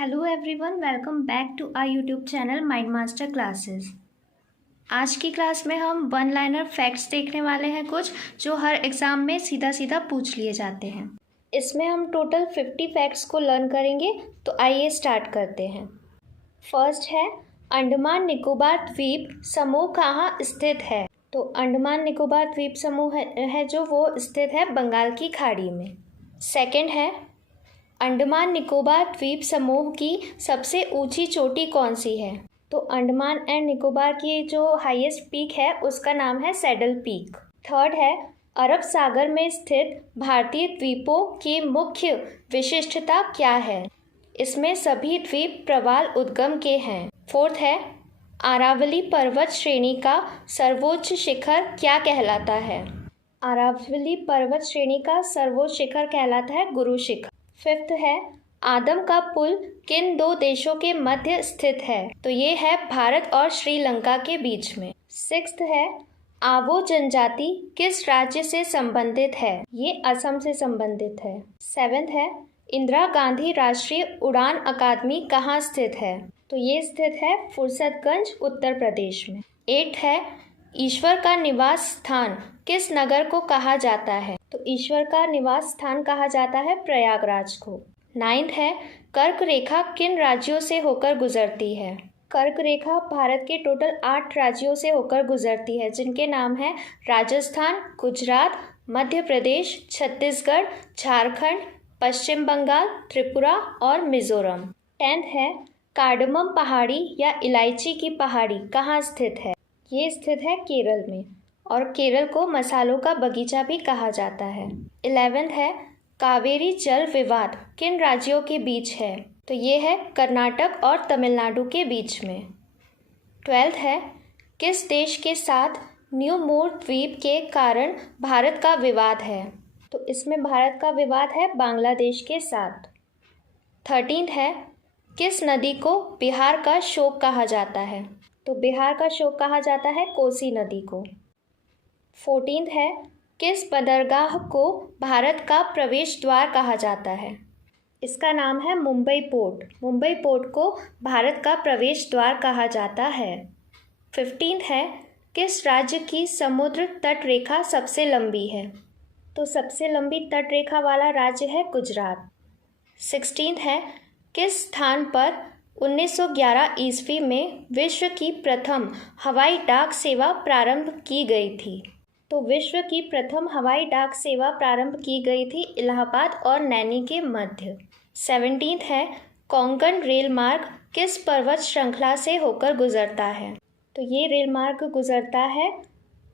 Hello everyone, welcome back to our YouTube channel mind master classes. आज की class में हम वन लाइनर फैक्ट्स देखने वाले हैं कुछ जो हर एग्ज़ाम में सीधा सीधा पूछ लिए जाते हैं। इसमें हम टोटल 50 फैक्ट्स को लर्न करेंगे, तो आइए स्टार्ट करते हैं। फर्स्ट है, अंडमान निकोबार द्वीप समूह कहाँ स्थित है? तो अंडमान निकोबार द्वीप समूह है जो वो स्थित है बंगाल की खाड़ी में। सेकंड है, अंडमान निकोबार द्वीप समूह की सबसे ऊंची चोटी कौन सी है? तो अंडमान एंड निकोबार की जो हाईएस्ट पीक है उसका नाम है सैडल पीक। थर्ड है, अरब सागर में स्थित भारतीय द्वीपों की मुख्य विशिष्टता क्या है? इसमें सभी द्वीप प्रवाल उद्गम के हैं। फोर्थ है, अरावली पर्वत श्रेणी का सर्वोच्च शिखर क्या कहलाता है? अरावली पर्वत श्रेणी का सर्वोच्च शिखर कहलाता है गुरु शिखर। फिफ्थ है, आदम का पुल किन दो देशों के मध्य स्थित है? तो ये है भारत और श्रीलंका के बीच में। सिक्स्थ है, आवो जनजाति किस राज्य से संबंधित है? ये असम से संबंधित है। सेवेंथ है, इंदिरा गांधी राष्ट्रीय उड़ान अकादमी कहाँ स्थित है? तो ये स्थित है फुर्सतगंज, उत्तर प्रदेश में। एट्थ है, ईश्वर का निवास स्थान किस नगर को कहा जाता है? तो ईश्वर का निवास स्थान कहा जाता है प्रयागराज को। नाइन्थ है, कर्क रेखा किन राज्यों से होकर गुजरती है? कर्क रेखा भारत के टोटल 8 राज्यों से होकर गुजरती है, जिनके नाम है राजस्थान, गुजरात, मध्य प्रदेश, छत्तीसगढ़, झारखंड, पश्चिम बंगाल, त्रिपुरा और मिजोरम। 10th है, कार्डमम पहाड़ी या इलायची की पहाड़ी कहाँ स्थित है? ये स्थित है केरल में, और केरल को मसालों का बगीचा भी कहा जाता है। 11th है, कावेरी जल विवाद किन राज्यों के बीच है? तो ये है कर्नाटक और तमिलनाडु के बीच में। 12th है, किस देश के साथ न्यू मोर द्वीप के कारण भारत का विवाद है? तो इसमें भारत का विवाद है बांग्लादेश के साथ। 13th है, किस नदी को बिहार का शोक कहा जाता है? तो बिहार का शोक कहा जाता है कोसी नदी को। 14th है, किस बंदरगाह को भारत का प्रवेश द्वार कहा जाता है? इसका नाम है मुंबई पोर्ट। मुंबई पोर्ट को भारत का प्रवेश द्वार कहा जाता है। 15th है, किस राज्य की समुद्र तट रेखा सबसे लंबी है? तो सबसे लंबी तट रेखा वाला राज्य है गुजरात। 16th है, किस स्थान पर 1911 ईस्वी में विश्व की प्रथम हवाई डाक सेवा प्रारंभ की गई थी? तो विश्व की प्रथम हवाई डाक सेवा प्रारंभ की गई थी इलाहाबाद और नैनी के मध्य। 17th है, कोंकण रेल मार्ग किस पर्वत श्रृंखला से होकर गुजरता है? तो ये रेल मार्ग गुजरता है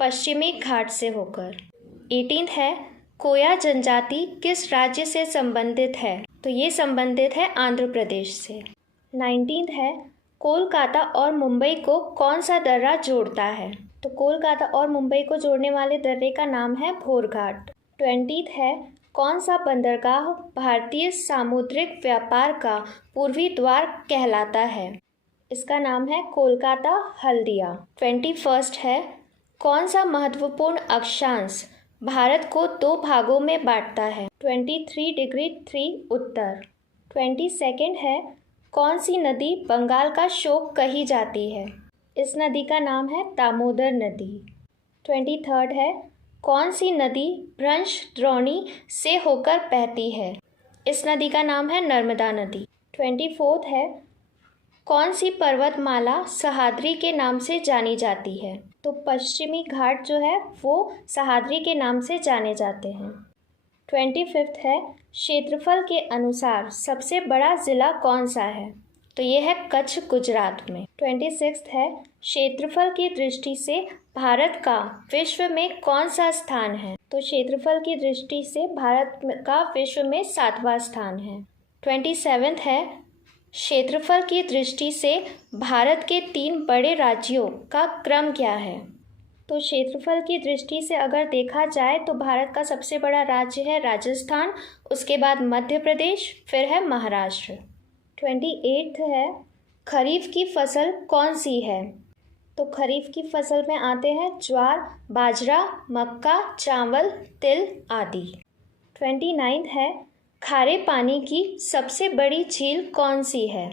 पश्चिमी घाट से होकर। 18th है, कोया जनजाति किस राज्य से संबंधित है? तो ये संबंधित है आंध्र प्रदेश से। 19th है, कोलकाता और मुंबई को कौन सा दर्रा जोड़ता है? तो कोलकाता और मुंबई को जोड़ने वाले दर्रे का नाम है भोरघाट। 20th है, कौन सा बंदरगाह भारतीय सामुद्रिक व्यापार का पूर्वी द्वार कहलाता है? इसका नाम है कोलकाता हल्दिया। 21st है, कौन सा महत्वपूर्ण अक्षांश भारत को 2 भागों में बांटता है? 23 डिग्री 3 उत्तर। 22nd है, कौन सी नदी बंगाल का शोक कही जाती है? इस नदी का नाम है दामोदर नदी। 23rd है, कौन सी नदी भ्रंश द्रोणी से होकर बहती है? इस नदी का नाम है नर्मदा नदी। 24th है, कौन सी पर्वतमाला सह्याद्री के नाम से जानी जाती है? तो पश्चिमी घाट जो है वो सह्याद्री के नाम से जाने जाते हैं। 25th है, क्षेत्रफल के अनुसार सबसे बड़ा ज़िला कौन सा है? तो ये है कच्छ, गुजरात में। 26th है, क्षेत्रफल की दृष्टि से भारत का विश्व में कौन सा स्थान है? तो क्षेत्रफल की दृष्टि से भारत का विश्व में 7वां स्थान है। 27th है, क्षेत्रफल की दृष्टि से भारत के 3 बड़े राज्यों का क्रम क्या है? तो क्षेत्रफल की दृष्टि से अगर देखा जाए तो भारत का सबसे बड़ा राज्य है राजस्थान, उसके बाद मध्य प्रदेश, फिर है महाराष्ट्र। 28th है, खरीफ की फसल कौन सी है? तो खरीफ की फसल में आते हैं ज्वार, बाजरा, मक्का, चावल, तिल आदि। 29th है, खारे पानी की सबसे बड़ी झील कौन सी है?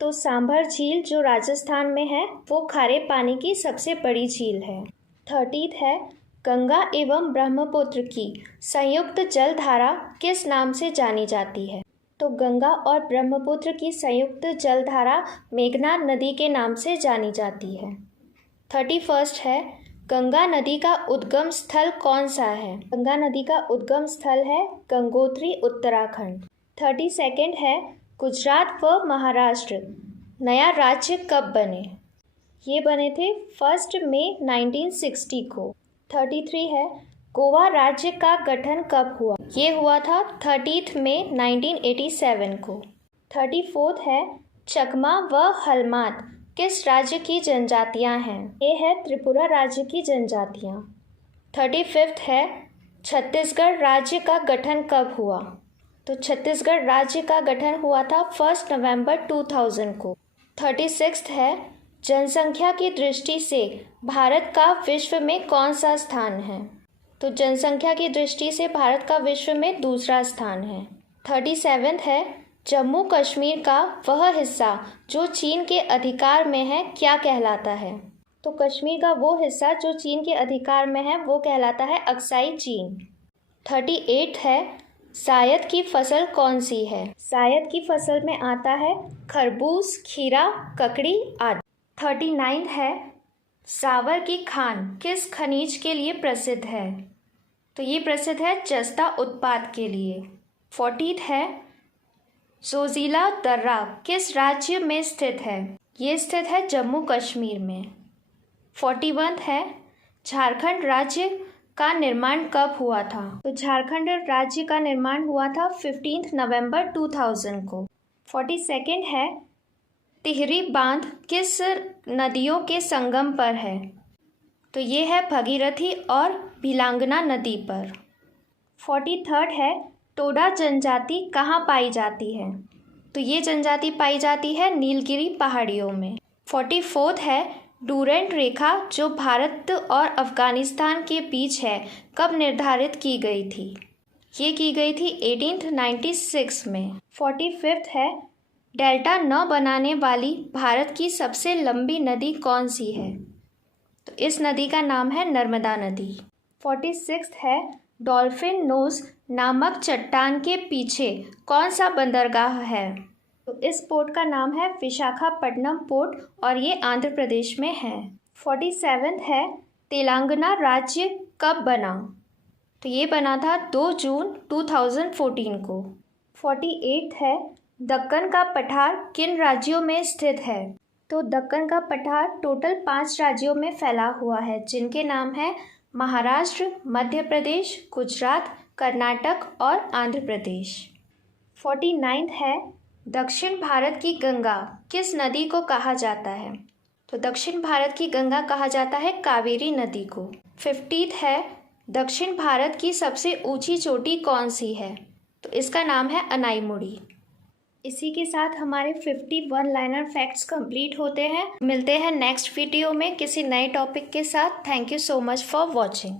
तो सांभर झील जो राजस्थान में है वो खारे पानी की सबसे बड़ी झील है। 30 है, गंगा एवं ब्रह्मपुत्र की संयुक्त जलधारा किस नाम से जानी जाती है? तो गंगा और ब्रह्मपुत्र की संयुक्त जलधारा मेघना नदी के नाम से जानी जाती है। 31 है, गंगा नदी का उद्गम स्थल कौन सा है? गंगा नदी का उद्गम स्थल है गंगोत्री, उत्तराखंड। 32 है, गुजरात व महाराष्ट्र नया राज्य कब बने? ये बने थे 1 मई 1960 को। 33 है, गोवा राज्य का गठन कब हुआ? ये हुआ था 30 मई 1987 को। 34 है, चकमा व हलमात किस राज्य की जनजातियां हैं? ये है त्रिपुरा राज्य की जनजातियां। 35 है, छत्तीसगढ़ राज्य का गठन कब हुआ? तो छत्तीसगढ़ राज्य का गठन हुआ था 1 नवंबर 2000 को। 36 है, जनसंख्या की दृष्टि से भारत का विश्व में कौन सा स्थान है? तो जनसंख्या की दृष्टि से भारत का विश्व में दूसरा स्थान है। 37 है, जम्मू कश्मीर का वह हिस्सा जो चीन के अधिकार में है क्या कहलाता है? तो कश्मीर का वो हिस्सा जो चीन के अधिकार में है वो कहलाता है अक्साई चीन। 38 है, जायद की फसल कौन सी है? जायद की फसल में आता है खरबूज, खीरा, ककड़ी आदि। 39 है, सावर की खान किस खनिज के लिए प्रसिद्ध है? तो ये प्रसिद्ध है जस्ता उत्पाद के लिए। 40 है, जोजिला दर्रा किस राज्य में स्थित है? ये स्थित है जम्मू कश्मीर में। 41 है, झारखंड राज्य का निर्माण कब हुआ था? तो झारखंड राज्य का निर्माण हुआ था 15 नवंबर 2000 को। 42 है, टिहरी बांध किस नदियों के संगम पर है? तो ये है भगीरथी और भिलांगना नदी पर। 43 है, टोडा जनजाति कहाँ पाई जाती है? तो ये जनजाति पाई जाती है नीलगिरी पहाड़ियों में। 44 है, डूरेंट रेखा जो भारत और अफगानिस्तान के बीच है कब निर्धारित की गई थी? ये की गई थी 1896 में। 45 है, डेल्टा न बनाने वाली भारत की सबसे लंबी नदी कौन सी है? तो इस नदी का नाम है नर्मदा नदी। 46 है, डॉल्फिन नोज नामक चट्टान के पीछे कौन सा बंदरगाह है? तो इस पोर्ट का नाम है विशाखापट्टनम पोर्ट और ये आंध्र प्रदेश में है। 47 है, तेलंगाना राज्य कब बना? तो ये बना था 2 जून 2014 को। 48 है, दक्कन का पठार किन राज्यों में स्थित है? तो दक्कन का पठार टोटल 5 राज्यों में फैला हुआ है जिनके नाम है महाराष्ट्र, मध्य प्रदेश, गुजरात, कर्नाटक और आंध्र प्रदेश। 49 है, दक्षिण भारत की गंगा किस नदी को कहा जाता है? तो दक्षिण भारत की गंगा कहा जाता है कावेरी नदी को। 50 है, दक्षिण भारत की सबसे ऊंची चोटी कौन सी है? तो इसका नाम है अनाईमुड़ी। इसी के साथ हमारे 51 लाइनर फैक्ट्स कंप्लीट होते हैं। मिलते हैं नेक्स्ट वीडियो में किसी नए टॉपिक के साथ। Thank you so much for watching.